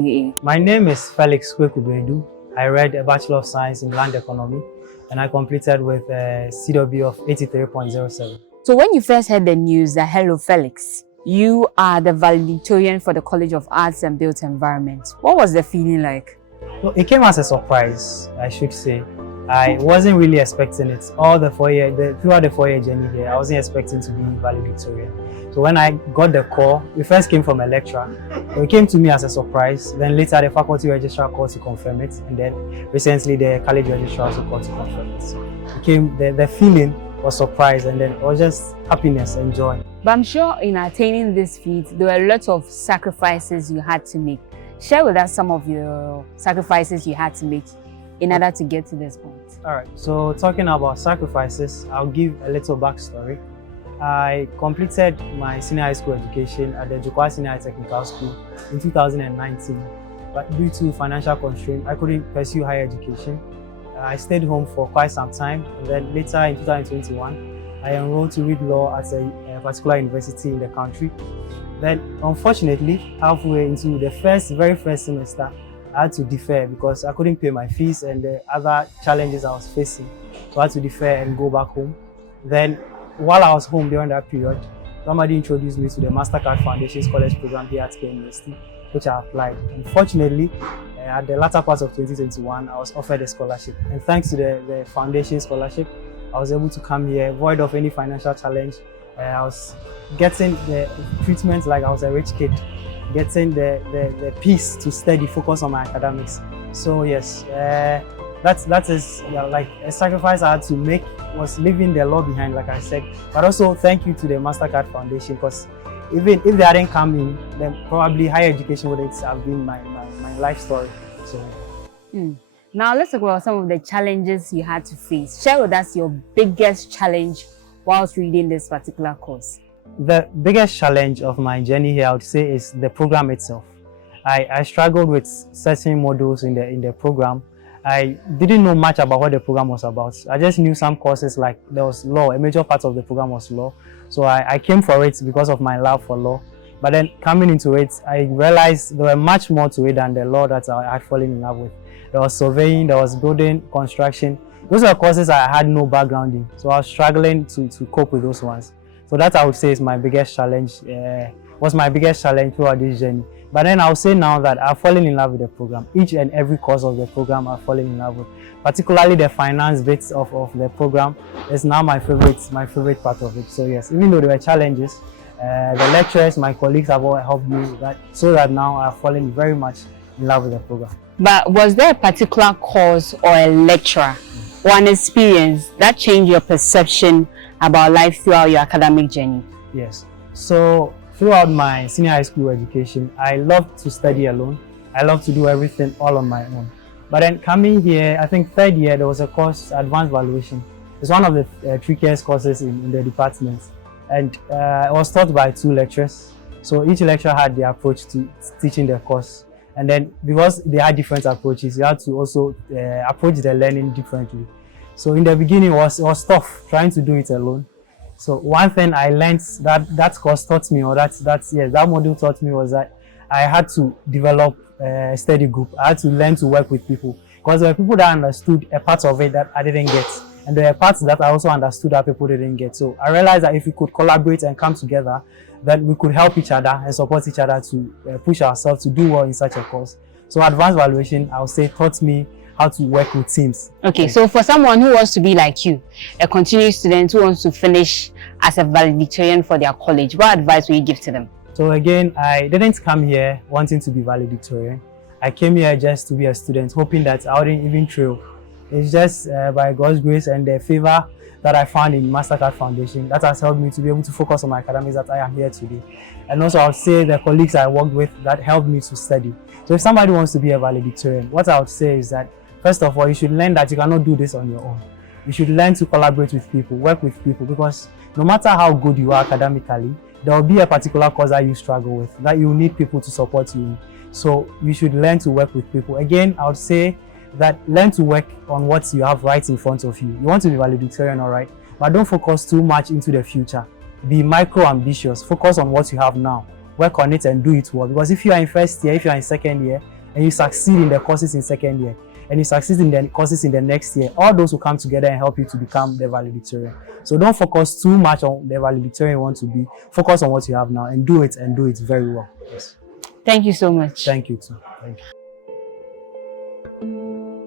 My name is Felix Quaicoe Baidoo. I read a Bachelor of Science in Land Economy and I completed with a CW of 83.07. So when you first heard the news that, hello Felix, you are the valedictorian for the College of Arts and Built Environment, what was the feeling like? Well, it came as a surprise, I should say. I wasn't really expecting it. Throughout the 4-year journey here, I wasn't expecting to be valedictorian. So when I got the call, it first came from a lecturer. So it came to me as a surprise. Then later the faculty registrar called to confirm it. And then recently the college registrar also called to confirm it. So it came, the feeling was surprise, and then it was just happiness and joy. But I'm sure in attaining this feat, there were lots of sacrifices you had to make. Share with us some of your sacrifices you had to make in order to get to this point. All right, so talking about sacrifices, I'll give a little backstory. I completed my senior high school education at the Jukwa Senior High Technical School in 2019, but due to financial constraints, I couldn't pursue higher education. I stayed home for quite some time, and then later in 2021, I enrolled to read law at a particular university in the country. Then, unfortunately, halfway into the very first semester, I had to defer because I couldn't pay my fees and the other challenges I was facing. So I had to defer and go back home. Then, while I was home during that period, somebody introduced me to the Mastercard Foundation Scholars Program here at KNUST, which I applied. Unfortunately, at the latter part of 2021, I was offered a scholarship. And thanks to the foundation scholarship, I was able to come here, void of any financial challenge. I was getting the treatment like I was a rich kid, getting the peace to study, focus on my academics. So yes, that is like a sacrifice I had to make, was leaving the law behind, like I said. But also thank you to the Mastercard Foundation, because even if they hadn't come in, then probably higher education would have been my life story. So. Now let's talk about some of the challenges you had to face. Share with us your biggest challenge whilst reading this particular course. The biggest challenge of my journey here, I would say, is the program itself. I struggled with certain modules in the program. I didn't know much about what the program was about. I just knew some courses, like there was law. A major part of the program was law. So I came for it because of my love for law. But then coming into it, I realized there were much more to it than the law that I had fallen in love with. There was surveying, there was building, construction. Those are courses I had no background in. So I was struggling to cope with those ones. So that, I would say, is my biggest challenge, was my biggest challenge throughout this journey. But then I'll say now that I've fallen in love with the program. Each and every course of the program I've fallen in love with. Particularly the finance bits of the program is now my favorite part of it. So yes, even though there were challenges, the lecturers, my colleagues have all helped me with that, so that now I've fallen very much in love with the program. But was there a particular course or a lecturer or an experience that changed your perception about life throughout your academic journey? Yes. So throughout my senior high school education, I loved to study alone. I loved to do everything all on my own. But then coming here, I think third year, there was a course, Advanced Valuation. It's one of the trickiest courses in the department. And it was taught by 2 lecturers. So each lecturer had their approach to teaching the course. And then because they had different approaches, you had to also approach the learning differently. So in the beginning, it was tough trying to do it alone. So one thing I learned that course taught me, or that module taught me, was that I had to develop a study group. I had to learn to work with people, because there were people that understood a part of it that I didn't get, and there were parts that I also understood that people didn't get. So I realized that if we could collaborate and come together, then we could help each other and support each other to push ourselves to do well in such a course. So Advanced Valuation, I would say, taught me how to work with teams. Okay, so for someone who wants to be like you, a continuing student who wants to finish as a valedictorian for their college, what advice will you give to them? So again, I didn't come here wanting to be valedictorian. I came here just to be a student, hoping that I wouldn't even fail. It's just by God's grace and the favor that I found in Mastercard Foundation that has helped me to be able to focus on my academics, that I am here today. And also, I would say the colleagues I worked with that helped me to study. So if somebody wants to be a valedictorian, what I would say is that, first of all, you should learn that you cannot do this on your own. You should learn to collaborate with people, work with people, because no matter how good you are academically, there will be a particular cause that you struggle with, that you need people to support you in. So you should learn to work with people. Again, I would say that learn to work on what you have right in front of you. You want to be valedictorian, all right, but don't focus too much into the future. Be micro ambitious. Focus on what you have now. work on it and do it well. Because if you are in first year, if you are in second year, and you succeed in the courses in second year, and you succeed in the courses in the next year, all those will come together and help you to become the valedictorian. So don't focus too much on the valedictorian you want to be. Focus on what you have now and do it very well. Yes. Thank you so much. Thank you too. Thank you.